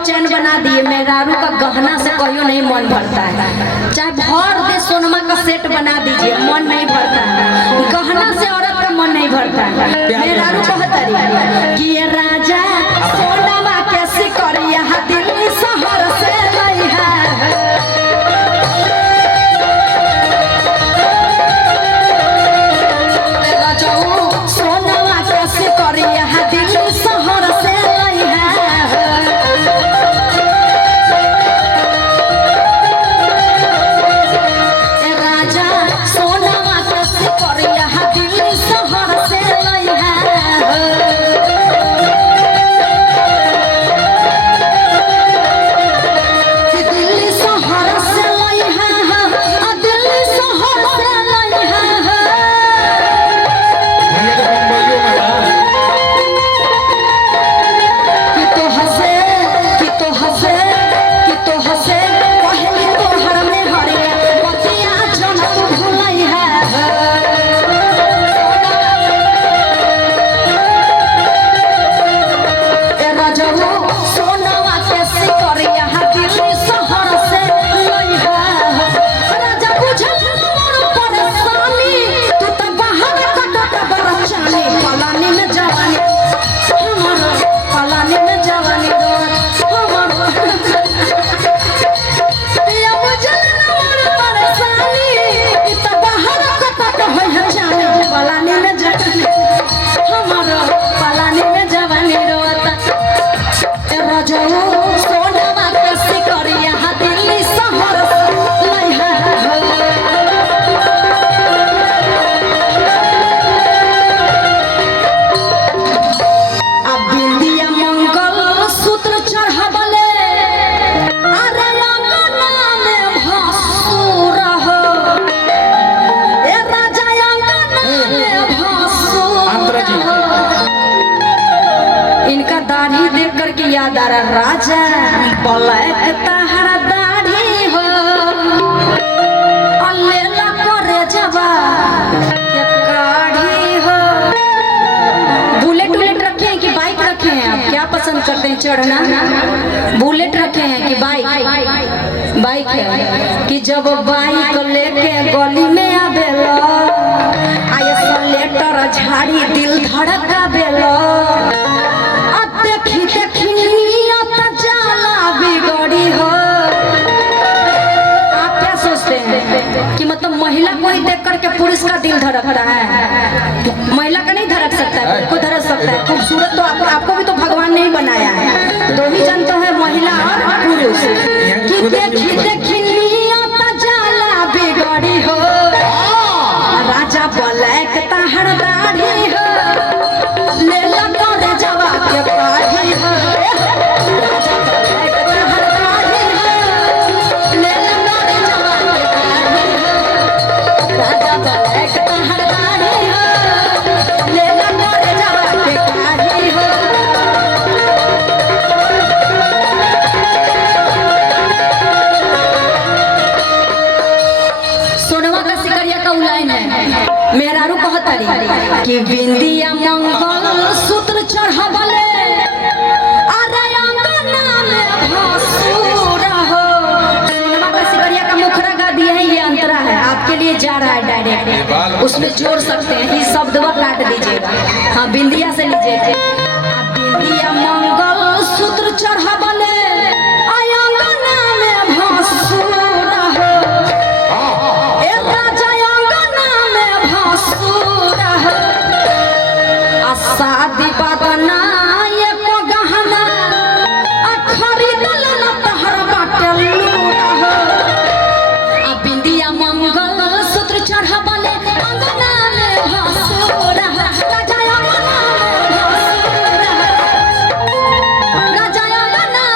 चैन बना दिए, मेहरारू का गहना से कहियो नहीं मन भरता है। चाहे भर दे सोनमा का सेट बना दीजिए, मन नहीं भरता है। गहना से औरत का मन नहीं भरता है। मेहरारू कहतरी कि ये राजा सोनमा कैसे करिया दिल्ली शहर से लई है। सोनमा कैसे करिया दिल्ली शहर से लई है। राजा सोनमा कैसे करिया दिल्ली शहर से लई है। दिल्ली शहर से लई है, दिल्ली शहर से लई है। कि तो हंसे पहले तो हर में हरे बतिया जन तू भुलई है। ए राजू सोनवा कैसे करिया दिल्ली शहर से लई है। राजा बुझल मोर परेशानी, तू तो बाहर कटक बरचानी। पलानी में जवानी हमारो, पलानी में जवानी हमारो। पिया बुझल मोर परेशानी, तू तो बाहर कटक होय जानी। पलानी में जवानी हमारो, पलानी में जवानी रोता। ए राजा सोनवा कैसे करिया दिल्ली शहर से लई है। अब बिंदिया मंगल सूत्र चढ़ावले, अरे अंगना में भसुर हो। ए राजा अंगना में भसुर हो। इनका दाढ़ी देख करके याद आ रहा, राजा पलक तहरा दाढ़ी हो। अल्लेला करे जवा के काढ़ी हो। बुलेट उलेट रखे हैं कि बाइक रखे हैं? आप क्या पसंद करते हैं चढ़ना? बुलेट रखे हैं कि बाइक? बाइक है कि जब बाइक लेके गली में आवेला, आये सलेटर झाड़ी दिल धड़का बेला। अब देखी देखी नियत जाला बिगड़ी हो। आप क्या सोचते हैं कि मतलब महिला को ही देख करके पुरुष का दिल धड़कता है? महिला का नहीं धड़क सकता है, को धड़क सकता है। खूबसूरत तो आपको भी तो भगवान ने ही बनाया है। दो ही जन तो है, महिला और पुरुष। कि देखी देखी नियत जाला बिगड़ी हो। राजा ब्लैक तहर दाढ़ी हो, लेला करे जवा के काढ़ी हो। राजा ब्लैक तहर दाढ़ी हो, लेला करे जवा के काढ़ी हो। राजा ब्लैक तहर दाढ़ी हो, लेला करे जवा के काढ़ी हो। सोनवा का सिकरिया का उलाइन है। मेहरारू कहतरी कि बिंदिया मंगल सूत्र चढ़ावले, अरे अंगना में भसुर हो। सोनवा का सिकरिया का मुखरा गा दिया है, ये अंतरा है आपके लिए जा रहा है डायरेक्ट। उसमें जोड़ सकते हैं, ये शब्दवा काट दीजिएगा। हाँ, बिंदिया से लीजिए। बिंदिया मंगल सूत्र चढ़ावले, अंगना में भसुर हो। ए राजा अंगना में भसुर हो। आ शादी बदना एको गहना खरीदल न तहर बाटे लूट हो। आ बिंदिया मंगल सूत्र चढ़ावले, अंगना में भसुर हो। राजा अंगना में भसुर हो। राजा अंगना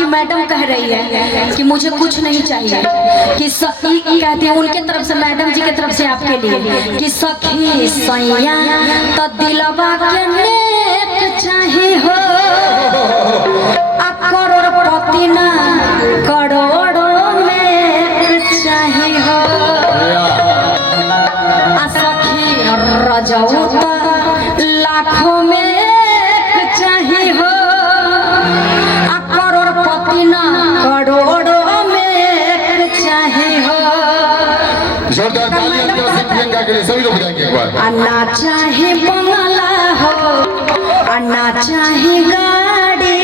आपकी मैडम कह रही है कि मुझे कुछ नहीं चाहिए, कि कहती है उनके तरफ से, मैडम जी की तरफ से आपके लिए कि सखी सैया तो दिलवा के नेक चाहे हो, आप करोड़पति ना करोड़ों में चाहे हो, आ सखी रजऊ तो लाखों में चाहे हो, आप करोड़पति ना करोड़ों में चाहे हो। जोरदार तालियां दीजिए प्रियंका के लिए, सभी लोग बजाएंगे एक बार। अन्ना चाहे बंगला हो, अन्ना चाहे गाड़ी,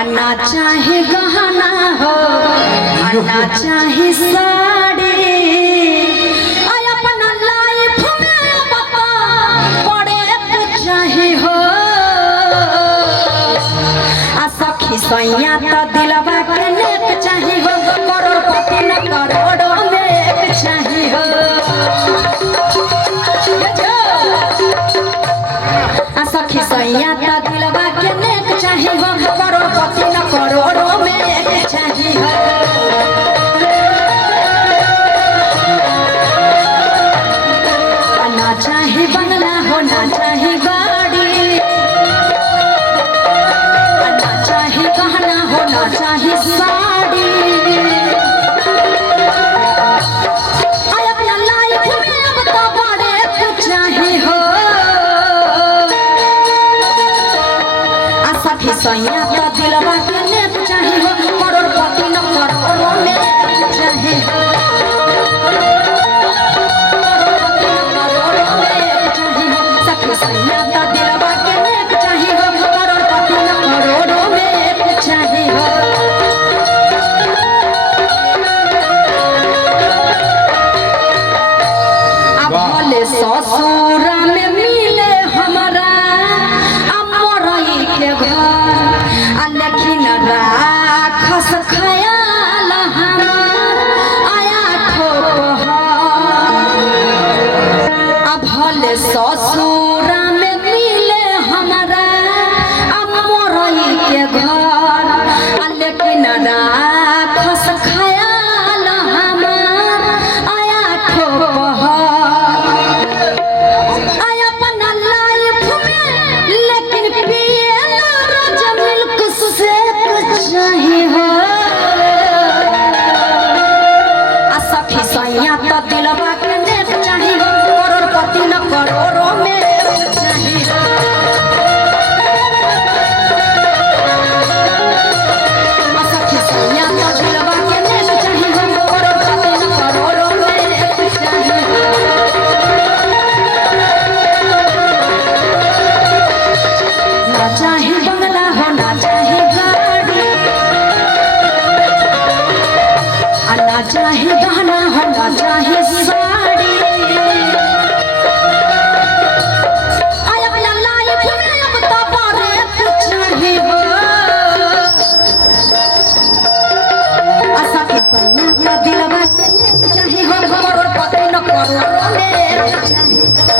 अन्ना चाहे गहना हो, अन्ना चाहे साड़ी, अपना लाइफ में बता पड़े चाहे हो, आ सखी सैया तो दिलवा के नेक चाहे हो, करोड़पति न करोड़ों में चाहे हो, आ सखी सैया तो दिलवा के नेक चाहे हो, करोड़पति न करोड़ों में चाहे हो। ना चाहे बंगला हो, ना चाहे गाड़ी, ना चाहे गहना हो, ना चाहे साड़ी, अपना लाइफ में अब तो बड़े चाहे हो, आ सखी सैया तो दिलवा के नेक चाहे हो, करोड़पति न करोड़ों में चाहे हो, सैया तो दिलवा के नेक चाहे हो, करोड़पति न करोड़ों में चाहे हो। अब भले ससुर में मिले हमारा अमरई के घर, लेकिन राखस खयाल हमार आया ठोक, अब भले ससुर में मिले हमारा अमरई के घर, लेकिन राखस खयाल हमार आया ठोक, अपना लाइफ में लेकिन पिए रोज मिल्क शेक चाहे हो, आ सखी सैया तो दिलवा के नेक चाहे हो, करोड़पति न करोड़ों में चाहे हो, आ सखी सैया तो दिलवा के नेक चाहे हो, करोड़पति न करोड़ों में चाहे हो। ना चाहे बंगला हो, ना चाहे गाड़ी, ना चाहे गहना हो, ना चाहे साड़ी, अपना लाइफ में अब तो बड़े चाहे हो, आ सखी सैया तो दिलवा के नेक चाहे हो, करोड़पति न करोड़ों में चाहे हो।